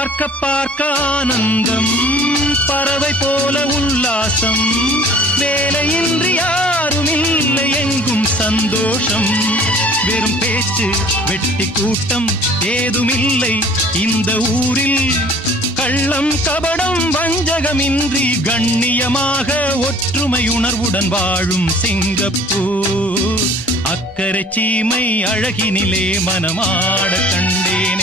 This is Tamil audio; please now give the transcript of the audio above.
பார்க்க பார்க்க ஆனந்தம், பறவை போல உல்லாசம், வேலையின்றி யாரும் இல்லை எங்கும் சந்தோஷம். வெறும் பேச்சு வெட்டி கூட்டம் ஏதுமில்லை இந்த ஊரில். கள்ளம் கபடம் வஞ்சகமின்றி கண்ணியமாக ஒற்றுமை உணர்வுடன் வாழும் சிங்கப்பூர். அக்கரை சீமை அழகினிலே மனமாட கண்டேன்.